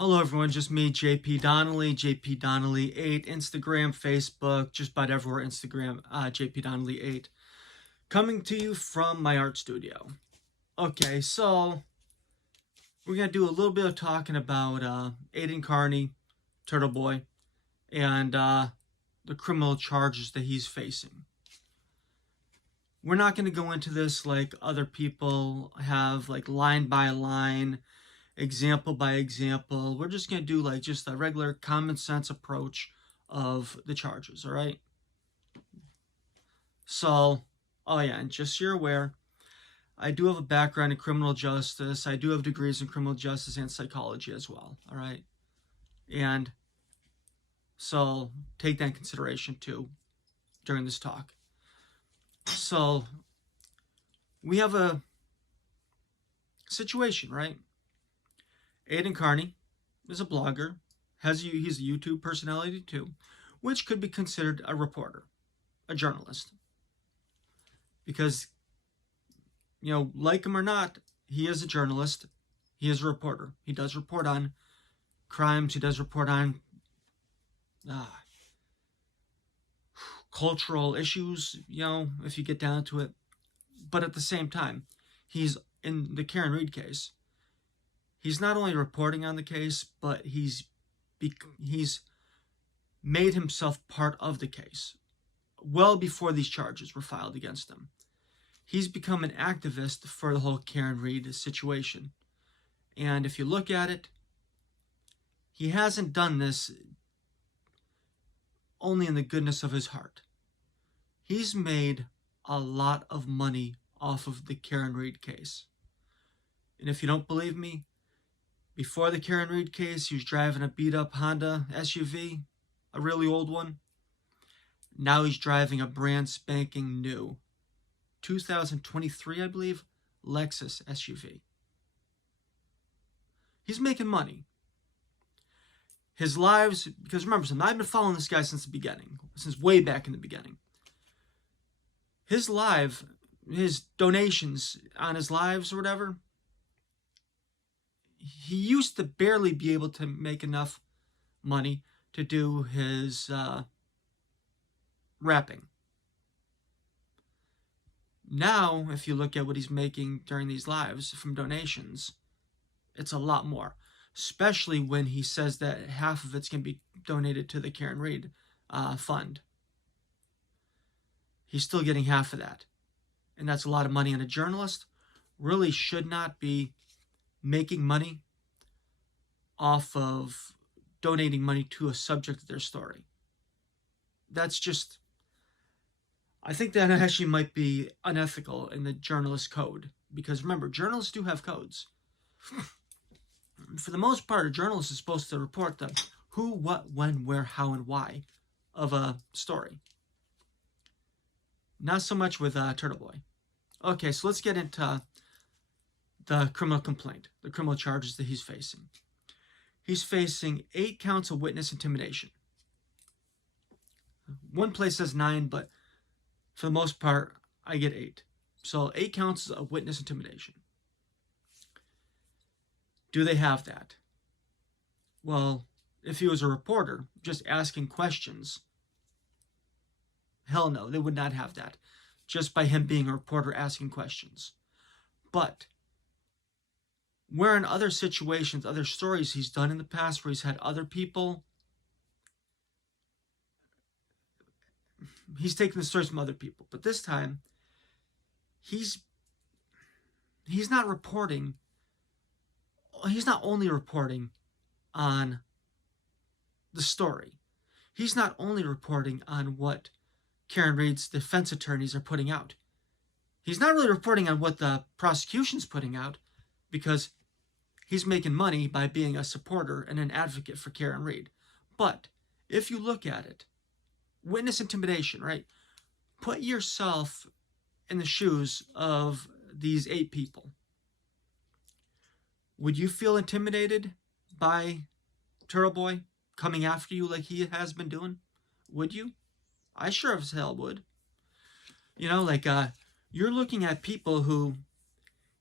Hello everyone, just me, JP Donnelly, JP Donnelly 8, Instagram, Facebook, just about everywhere, Instagram, JP Donnelly 8. Coming to you from my art studio. Okay, so we're going to do a little bit of talking about Aiden Carney, TurtleBoy, and the criminal charges that he's facing. We're not going to go into this like other people have, like line by line, example by example. We're just going to do like just a regular common sense approach of the charges, all right? So, oh yeah, and just so you're aware, I do have a background in criminal justice. I do have degrees in criminal justice and psychology as well, all right? And so take that in consideration too during this talk. So we have a situation, right? Aiden Carney is a blogger. He's a YouTube personality too, which could be considered a reporter, a journalist. Because, you know, like him or not, he is a journalist. He is a reporter. He does report on crimes. He does report on cultural issues, you know, if you get down to it. But at the same time, he's in the Karen Read case. He's not only reporting on the case, but he's made himself part of the case well before these charges were filed against him. He's become an activist for the whole Karen Read situation. And if you look at it, he hasn't done this only in the goodness of his heart. He's made a lot of money off of the Karen Read case. And if you don't believe me, before the Karen Read case, he was driving a beat-up Honda SUV, a really old one. Now he's driving a brand spanking new 2023, I believe, Lexus SUV. He's making money. His lives, because remember something, I've been following this guy since the beginning, since way back in the beginning. His donations on his lives or whatever, he used to barely be able to make enough money to do his rapping. Now, if you look at what he's making during these lives from donations, it's a lot more. Especially when he says that half of it's going to be donated to the Karen Read fund. He's still getting half of that. And that's a lot of money. And a journalist really should not be making money off of donating money to a subject of their story. That's just, I think that actually might be unethical in the journalist code. Because remember, journalists do have codes. For the most part, a journalist is supposed to report the who, what, when, where, how, and why of a story. Not so much with TurtleBoy. Okay, so let's get into the criminal complaint, the criminal charges that he's facing. He's facing 8 counts of witness intimidation. One place says 9, but for the most part, I get 8. So 8 counts of witness intimidation. Do they have that? Well, if he was a reporter just asking questions, hell no, they would not have that. Just by him being a reporter asking questions. But where in other situations, other stories he's done in the past where he's had other people, he's taken the stories from other people. But this time, he's not reporting. He's not only reporting on the story. He's not only reporting on what Karen Read's defense attorneys are putting out. He's not really reporting on what the prosecution's putting out because he's making money by being a supporter and an advocate for Karen Read. But if you look at it, witness intimidation, right? Put yourself in the shoes of these 8 people. Would you feel intimidated by TurtleBoy coming after you like he has been doing? Would you? I sure as hell would. You know, like, you're looking at people who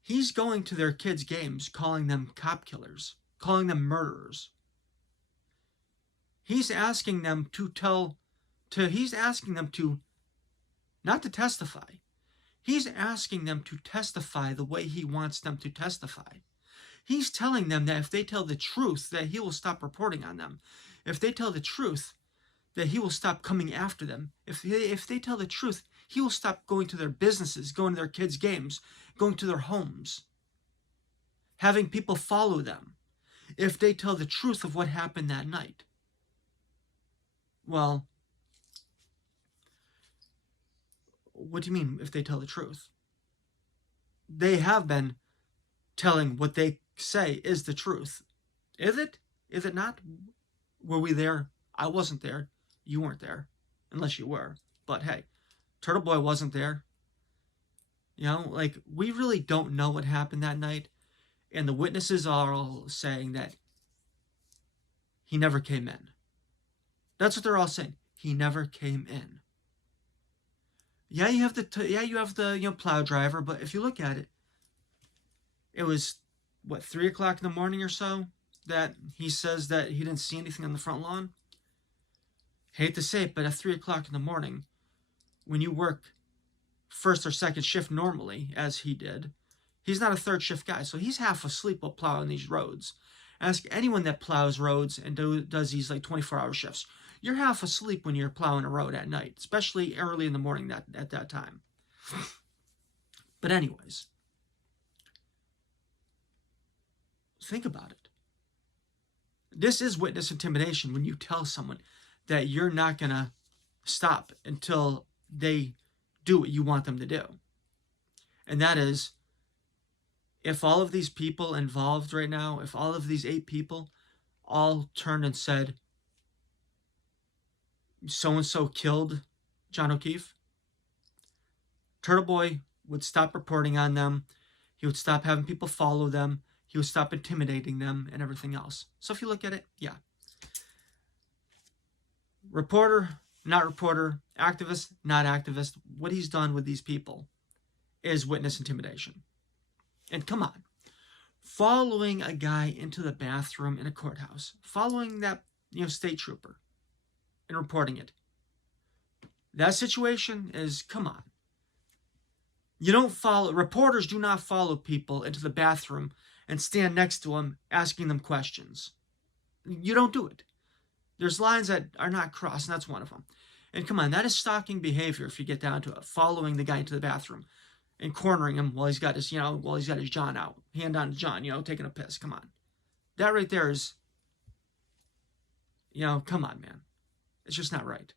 he's going to their kids' games calling them cop killers. calling them murderers. He's asking them he's asking them to, not to testify. He's asking them to testify the way he wants them to testify. He's telling them that if they tell the truth, that he will stop reporting on them. If they tell the truth, that he will stop coming after them. If they tell the truth, he will stop going to their businesses, going to their kids' games, going to their homes, having people follow them, if they tell the truth of what happened that night. Well, what do you mean if they tell the truth? They have been telling what they say is the truth. Is it? Is it not? Were we there? I wasn't there. You weren't there. Unless you were. But hey, TurtleBoy wasn't there. You know, like, we really don't know what happened that night. And the witnesses are all saying that he never came in. That's what they're all saying. He never came in. Yeah, you have the plow driver, but if you look at it, it was, 3 o'clock in the morning or so that he says that he didn't see anything on the front lawn? Hate to say it, but at 3 o'clock in the morning, when you work first or second shift normally, as he did, he's not a third shift guy, so he's half asleep while plowing these roads. Ask anyone that plows roads and does these 24-hour shifts. You're half asleep when you're plowing a road at night, especially early in the morning at that time. But anyways, think about it. This is witness intimidation when you tell someone that you're not going to stop until they do what you want them to do. And that is, if all of these people involved right now, if all of these 8 people all turned and said, so-and-so killed John O'Keefe, TurtleBoy would stop reporting on them. He would stop having people follow them. He would stop intimidating them and everything else. So if you look at it, yeah. Reporter, not reporter, activist, not activist, what he's done with these people is witness intimidation. And come on, following a guy into the bathroom in a courthouse, following that state trooper and reporting it, that situation is, come on. You don't follow, reporters do not follow people into the bathroom and stand next to them asking them questions. You don't do it. There's lines that are not crossed, and that's one of them. And come on, that is stalking behavior if you get down to it, following the guy into the bathroom and cornering him while he's got his, John out, hand on John, taking a piss. Come on. That right there is, come on, man. It's just not right.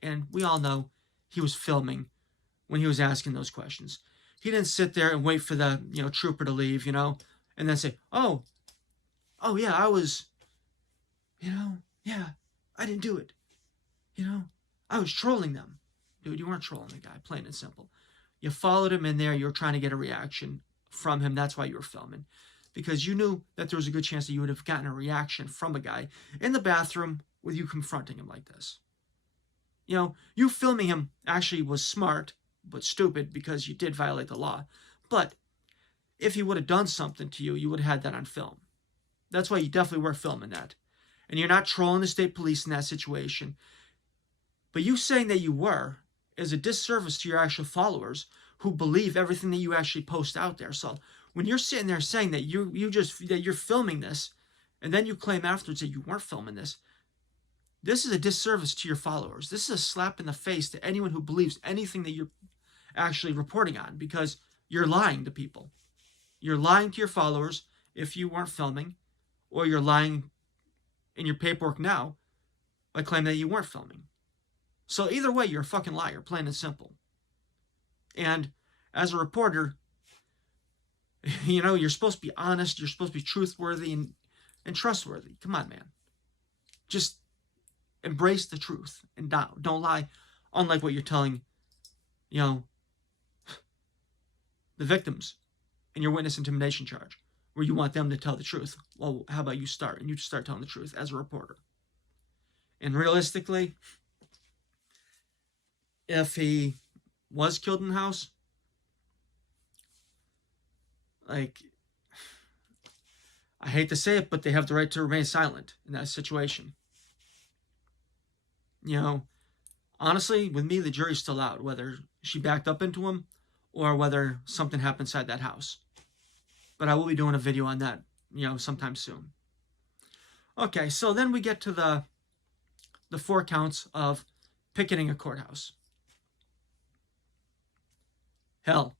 And we all know he was filming when he was asking those questions. He didn't sit there and wait for the, trooper to leave, and then say, oh, yeah, I was, yeah, I didn't do it. I was trolling them. Dude, you weren't trolling the guy, plain and simple. You followed him in there. You were trying to get a reaction from him. That's why you were filming. Because you knew that there was a good chance that you would have gotten a reaction from a guy in the bathroom with you confronting him like this. You filming him actually was smart, but stupid because you did violate the law. But if he would have done something to you, you would have had that on film. That's why you definitely were filming that. And you're not trolling the state police in that situation. But you saying that you were is a disservice to your actual followers who believe everything that you actually post out there. So when you're sitting there saying that you're filming this, and then you claim afterwards that you weren't filming this is a disservice to your followers. This is a slap in the face to anyone who believes anything that you're actually reporting on, because you're lying to people. You're lying to your followers if you weren't filming, or you're lying in your paperwork now by claiming that you weren't filming. So either way, you're a fucking liar, plain and simple. And as a reporter, you're supposed to be honest, you're supposed to be truthworthy and trustworthy. Come on, man. Just embrace the truth and don't lie, unlike what you're telling, the victims in your witness intimidation charge, where you want them to tell the truth. Well, how about you start telling the truth as a reporter? And realistically, if he was killed in the house, I hate to say it, but they have the right to remain silent in that situation. You know, honestly, with me, the jury's still out, whether she backed up into him or whether something happened inside that house. But I will be doing a video on that, sometime soon. Okay, so then we get to the 4 counts of picketing a courthouse. Hell,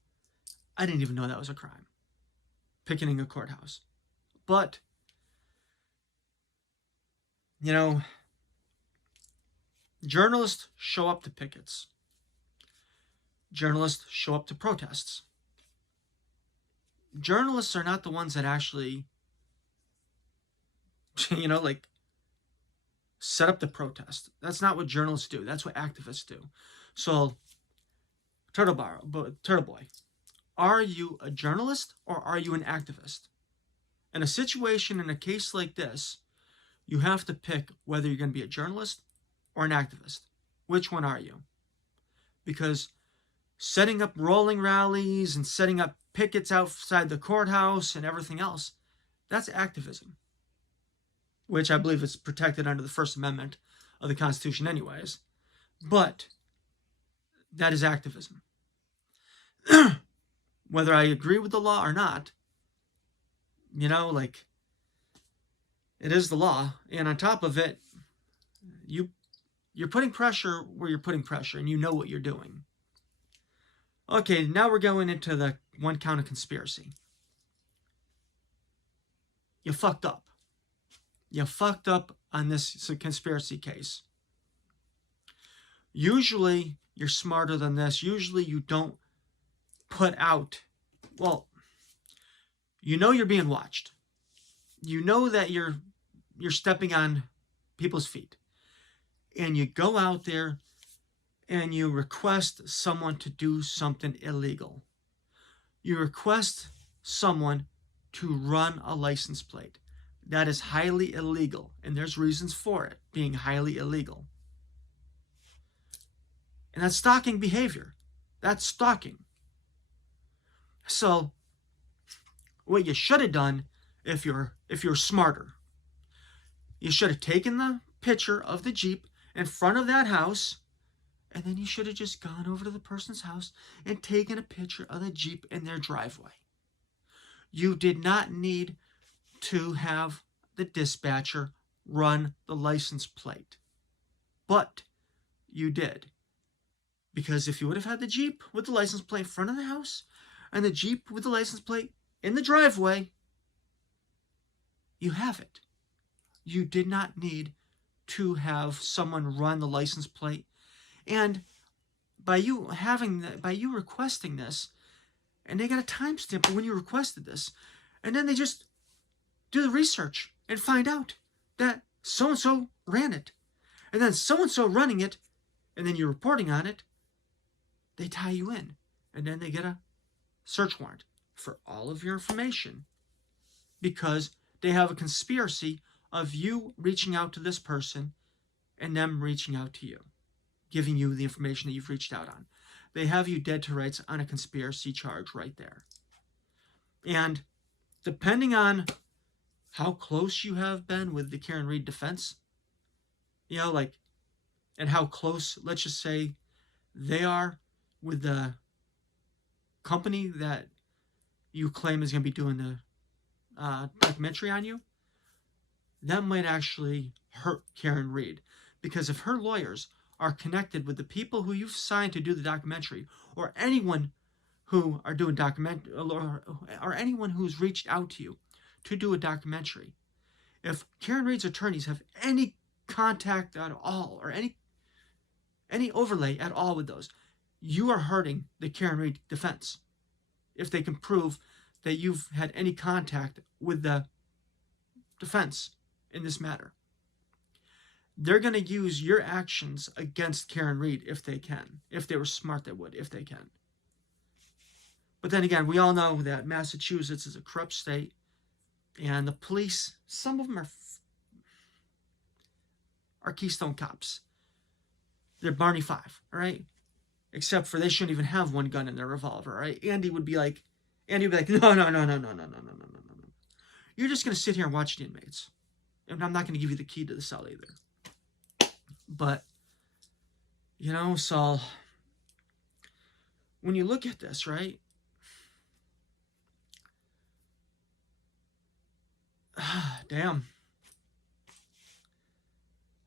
I didn't even know that was a crime. Picketing a courthouse. But, journalists show up to pickets. Journalists show up to protests. Journalists are not the ones that actually, set up the protest. That's not what journalists do. That's what activists do. So, TurtleBoy, are you a journalist or are you an activist? In a situation, in a case like this, you have to pick whether you're going to be a journalist or an activist. Which one are you? Because setting up rolling rallies and setting up pickets outside the courthouse and everything else, that's activism, which I believe is protected under the First Amendment of the Constitution anyways. But that is activism. Whether I agree with the law or not, it is the law. And on top of it, you're putting pressure where you're putting pressure, and you know what you're doing. Okay, now we're going into the 1 count of conspiracy. You fucked up. You fucked up on this conspiracy case. Usually, you're smarter than this. Usually, you don't put out, you're being watched. You know that you're stepping on people's feet. And you go out there and you request someone to do something illegal. You request someone to run a license plate. That is highly illegal, and there's reasons for it being highly illegal. And that's stalking behavior. That's stalking. So, what you should have done, if you're smarter, you should have taken the picture of the Jeep in front of that house, and then you should have just gone over to the person's house and taken a picture of the Jeep in their driveway. You did not need to have the dispatcher run the license plate. But you did. Because if you would have had the Jeep with the license plate in front of the house and the Jeep with the license plate in the driveway, you have it. You did not need to have someone run the license plate. And by you requesting this, and they got a timestamp when you requested this, and then they just do the research and find out that so-and-so ran it. And then so-and-so running it, and then you're reporting on it, they tie you in. And then they get a search warrant for all of your information because they have a conspiracy of you reaching out to this person and them reaching out to you, giving you the information that you've reached out on. They have you dead to rights on a conspiracy charge right there. And depending on how close you have been with the Karen Read defense, and how close, let's just say, they are with the company that you claim is going to be doing the documentary on you, that might actually hurt Karen Read. Because if her lawyers are connected with the people who you've signed to do the documentary, or anyone who are doing or anyone who's reached out to you to do a documentary, if Karen Read's attorneys have any contact at all, or any overlay at all with those, you are hurting the Karen Read defense. If they can prove that you've had any contact with the defense in this matter, they're going to use your actions against Karen Read if they can. If they were smart, they would, if they can. But then again, we all know that Massachusetts is a corrupt state, and the police, some of them are Keystone cops. They're Barney Five, all right? Except for they shouldn't even have one gun in their revolver, right? Andy would be like, no. you're just going to sit here and watch the inmates. And I'm not going to give you the key to the cell either. But, you know, Saul, when you look at this, right? Damn.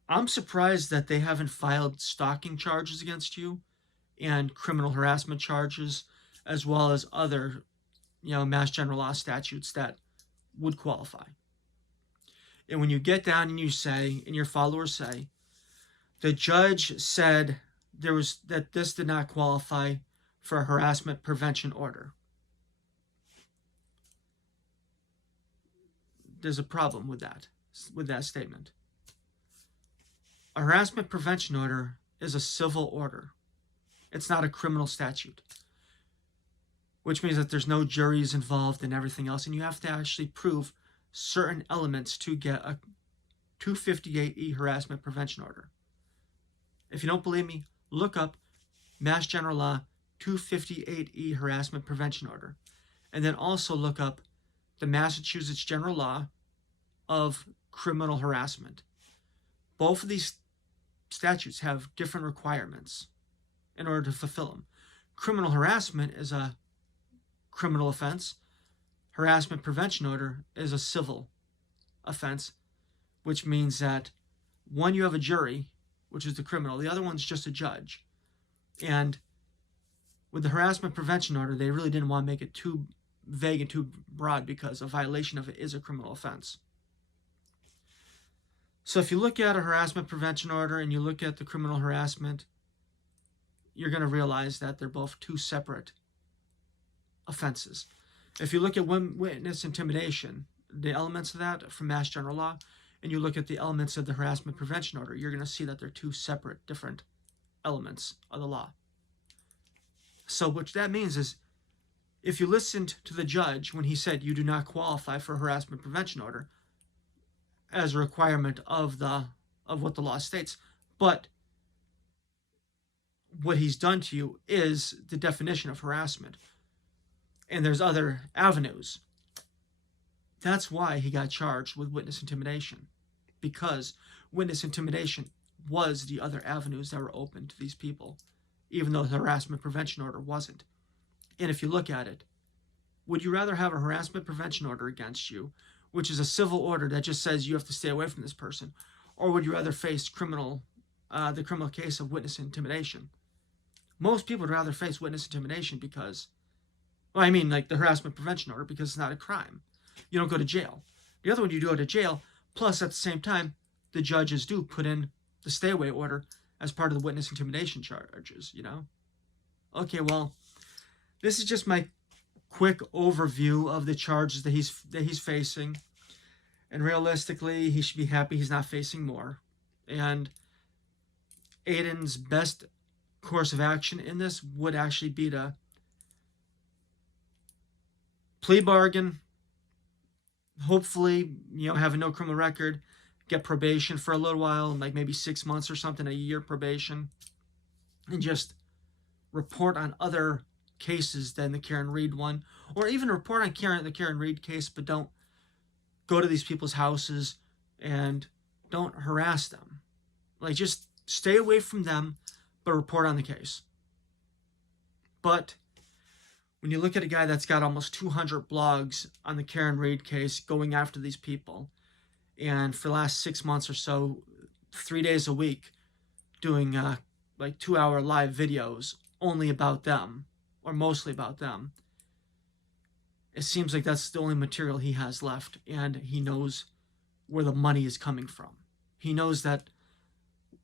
I'm surprised that they haven't filed stalking charges against you and criminal harassment charges, as well as other, you know, mass general law statutes that would qualify. And when you get down and you say, and your followers say, the judge said that this did not qualify for a harassment prevention order, there's a problem with that statement. A harassment prevention order is a civil order. It's not a criminal statute, which means that there's no juries involved and everything else, and you have to actually prove certain elements to get a 258E harassment prevention order. If you don't believe me, look up Mass General Law 258E harassment prevention order, and then also look up the Massachusetts General Law of criminal harassment. Both of these statutes have different requirements in order to fulfill them. Criminal harassment is a criminal offense. Harassment prevention order is a civil offense, which means that one, you have a jury, which is the criminal. The other one's just a judge. And with the harassment prevention order, they really didn't want to make it too vague and too broad because a violation of it is a criminal offense. So if you look at a harassment prevention order and you look at the criminal harassment, you're going to realize that they're both two separate offenses. If you look at witness intimidation, the elements of that from Mass General Law, and you look at the elements of the harassment prevention order, you're going to see that they're two separate, different elements of the law. So what that means is, if you listened to the judge when he said you do not qualify for a harassment prevention order as a requirement of what the law states, but what he's done to you is the definition of harassment, and there's other avenues. That's why he got charged with witness intimidation, because witness intimidation was the other avenues that were open to these people, even though the harassment prevention order wasn't. And if you look at it, would you rather have a harassment prevention order against you, which is a civil order that just says you have to stay away from this person, or would you rather face the criminal case of witness intimidation? Most people would rather face witness intimidation because, well, I mean, like the harassment prevention order, because it's not a crime. You don't go to jail. The other one, you do go to jail, plus at the same time, the judges do put in the stay away order as part of the witness intimidation charges, you know? Okay, well, this is just my quick overview of the charges that he's facing. And realistically, he should be happy he's not facing more. And Aiden's best course of action in this would actually be to plea bargain, hopefully, you know, have a no criminal record, get probation for a little while, like maybe 6 months or something, a year probation, and just report on other cases than the Karen Reed one, or even report on the Karen Reed case, but don't go to these people's houses and don't harass them. Like, just stay away from them, but report on the case. But when you look at a guy that's got almost 200 blogs on the Karen Reed case going after these people, and for the last 6 months or so, 3 days a week, doing like 2-hour live videos only about them, or mostly about them, it seems like that's the only material he has left, and he knows where the money is coming from. He knows that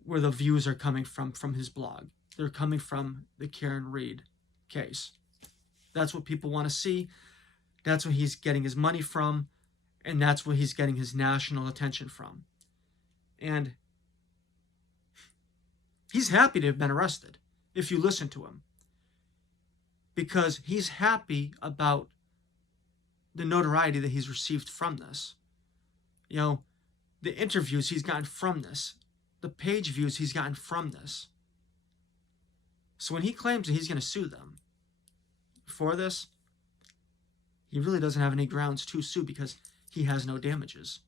where the views are coming from his blog. They're coming from the Karen Reed case. That's what people want to see. That's what he's getting his money from, and that's what he's getting his national attention from. And he's happy to have been arrested, if you listen to him, because he's happy about the notoriety that he's received from this. You know, the interviews he's gotten from this, the page views he's gotten from this. So when he claims that he's going to sue them for this, he really doesn't have any grounds to sue, because he has no damages,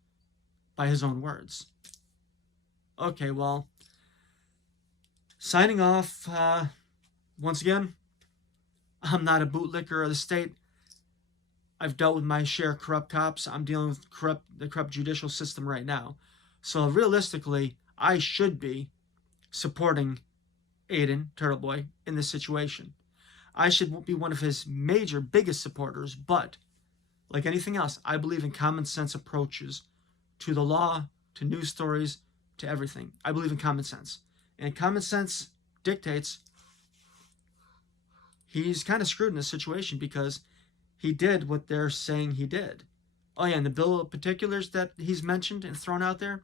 by his own words. Okay, well, signing off. Once again, I'm not a bootlicker of the state. I've dealt with my share of corrupt cops. I'm dealing with the corrupt judicial system right now. So realistically, I should be supporting Aiden, TurtleBoy, in this situation. I should be one of his biggest supporters, but like anything else, I believe in common sense approaches to the law, to news stories, to everything. I believe in common sense. And common sense dictates he's kind of screwed in this situation because he did what they're saying he did. Oh yeah, and the bill of particulars that he's mentioned and thrown out there,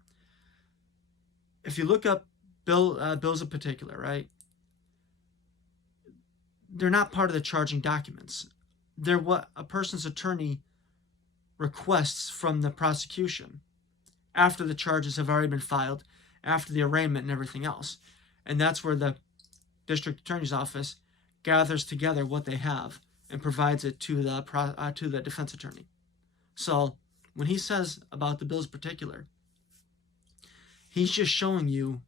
if you look up bills of particular, right, they're not part of the charging documents. They're what a person's attorney requests from the prosecution after the charges have already been filed, after the arraignment and everything else. And that's where the district attorney's office gathers together what they have and provides it to the defense attorney. So when he says about the bills in particular, he's just showing you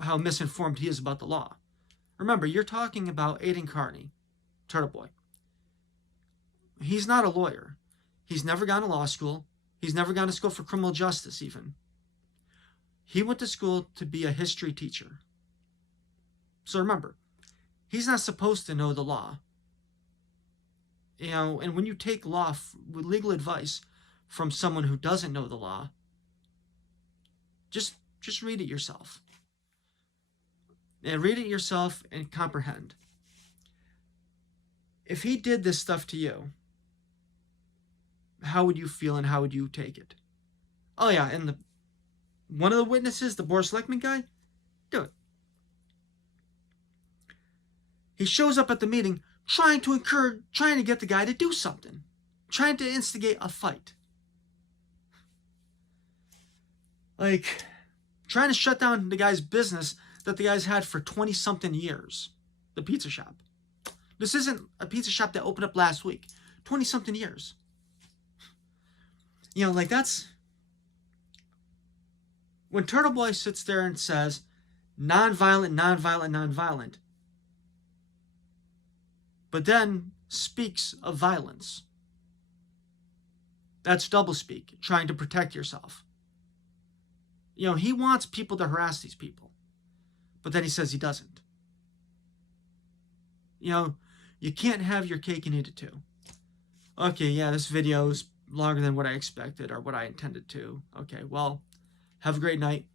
how misinformed he is about the law. Remember, you're talking about Aiden Carney, TurtleBoy. He's not a lawyer. He's never gone to law school. He's never gone to school for criminal justice, even. He went to school to be a history teacher. So remember, he's not supposed to know the law. You know, and when you take legal advice from someone who doesn't know the law, just read it yourself. And read it yourself and comprehend. If he did this stuff to you, how would you feel and how would you take it? Oh yeah, and one of the witnesses, the Board of Selectmen guy, do it. He shows up at the meeting trying to get the guy to do something, trying to instigate a fight. Like, trying to shut down the guy's business that the guy's had for 20-something years, the pizza shop. This isn't a pizza shop that opened up last week. 20-something years. You know, like that's... When TurtleBoy sits there and says, nonviolent, nonviolent, nonviolent, but then speaks of violence, that's doublespeak, trying to protect yourself. You know, he wants people to harass these people, but then he says he doesn't. You know, you can't have your cake and eat it too. Okay, yeah, this video is longer than what I expected or what I intended to. Okay, well, have a great night.